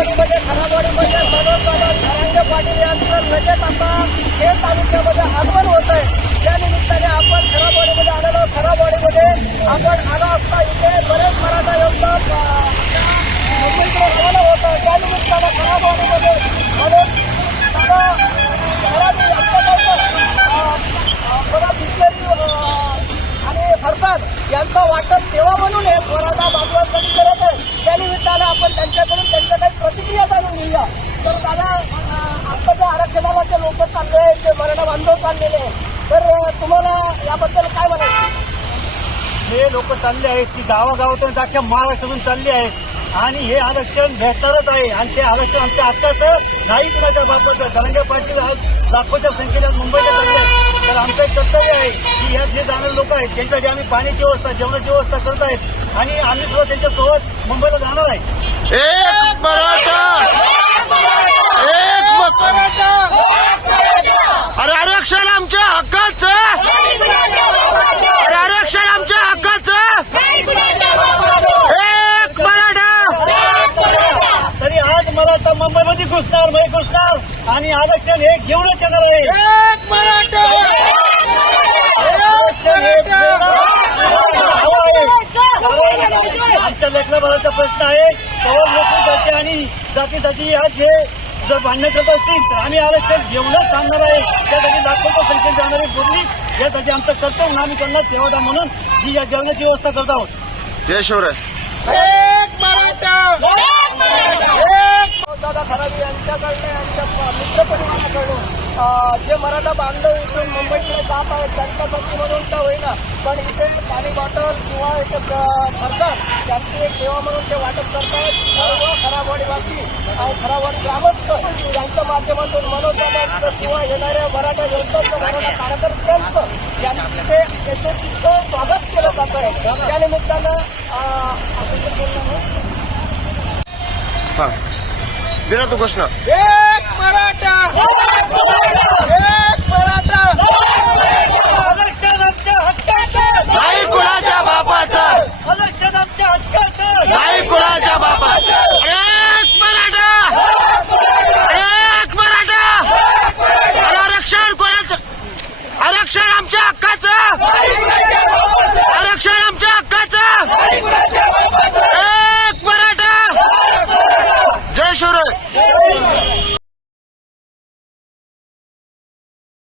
खराबवाडीमध्ये मनोज धरांगे पाटील यांचं लगेच आता हे तालुक्यामध्ये आगमन होत आहे. त्या निमित्ताने आपण खराबवाडीमध्ये आलेलो. खराबवाडीमध्ये आपण आला असता इथे बरेच मराठा योद्धा मुंबईकडे रवाना होतं. त्या निमित्तानं खराबवाडीमध्ये मनोज आणि फरसाण यांचं वाटप सेवा म्हणून हे मराठा बांधवांसाठी करत आहे. त्या निमित्तानं आपण त्यांच्याकडून त्यांच्या काही प्रतिक्रिया जाणून घेऊया. तर दादा, आता जे आरक्षणाला जे लोक चालले आहेत, जे मराठा बांधव चाललेले आहेत, तर तुम्हाला याबद्दल काय म्हणायचं? हे लोक चालले आहेत की गावागावातून अख्ख्या महाराष्ट्रातून चालली आहेत आणि हे आरक्षण भेटणारच आहे. आणि ते आरक्षण आमच्या हक्काचं नाही कुणाच्या बापाचं. धनंजय पाटील आज लाखोच्या संख्येने मुंबईला चालले आहेत. तर आमचं एक कर्तव्य आहे की या जे जाणारे लोक आहेत त्यांच्यासाठी आम्ही पाण्याची व्यवस्था, जेवणाची व्यवस्था करत आहेत आणि आम्ही सुद्धा त्यांच्यासोबत मुंबईला जाणार आहे. एक मराठा, एक मराठा. अरे आरक्षण आमच्या हक्काचं, अरे आरक्षण आमच्या हक्काचं. एक मराठा. तरी आज मराठा मुंबईमध्ये घुसणार, नाही घुसणार आणि आरक्षण हे घेऊनच येणार आहे. एक मराठा, आमच्या लेकराबाळाचा प्रश्न आहे. सर्व नोकरीसाठी आणि जातीसाठी आज हे जर भांडणं करत असतील तर आम्ही आरक्षण घेऊनच थांबणार आहे. त्यासाठी लाखोच्या संख्येने जाणारी बोलली यासाठी आमचं कर्तव्य म्हणून आम्ही त्यांना सेवादार म्हणून जी या जेवणाची व्यवस्था करत आहोत. जय शिवराय. एक मराठा, एक दादा खराबी यांच्याकडनं, यांच्या मित्रपरिवाराकडून जे मराठा बांधव इथून मुंबईकडे जात आहेत त्यांच्यासाठी म्हणून तर होईना, पण इथे पाणी बॉटल किंवा इथे फरसाण त्यांची एक सेवा म्हणून ते वाटप करतायत. सर्व खराबवाडीवासी आणि खराबवाडी ग्रामस्थ यांच्या माध्यमातून मनोज दादांचं किंवा येणाऱ्या मराठा योद्ध्यांचं, मराठा कार्यकर्त्यांचं यांचं ते येथे तिथं स्वागत केलं जात आहे. त्या निमित्तानं हा दिला तू घोषणा. एक मराठा, एक मराठा. आरक्षण आमच्या हक्काचं नाही कुणा